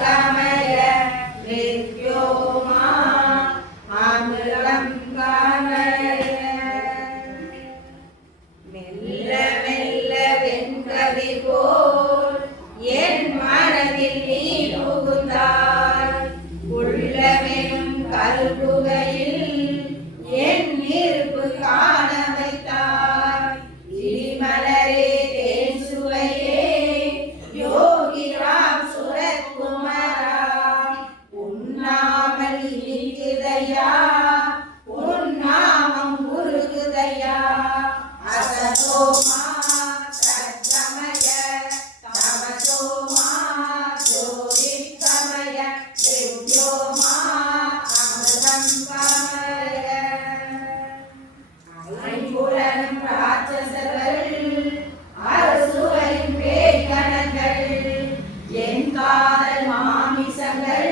கமய நித்யோமா அமிர்தம் கமய மெல்ல மெல்ல வெண்கதி போல் என் மனதில் நீ புகுந்தாய் உள்ளமெனும் கல்குகையில் என் இருப்பு காண வைத்தாய் இடிமலரே தேன் சுவையே யோகி ராம் சுரத்குமாரா உண்ணாமல் இருக்குதையா உன் நாமம் உருகுதையா அசதோமா சத்கமய தமசோமா ஜோதிர்கமய நித்யோமா அமிர்தம் கமய ஐம்புலனும் ராட்சசர்கள் அரசுவரின் பேய்கணங்கள் என் காதல் மாமிசங்கள்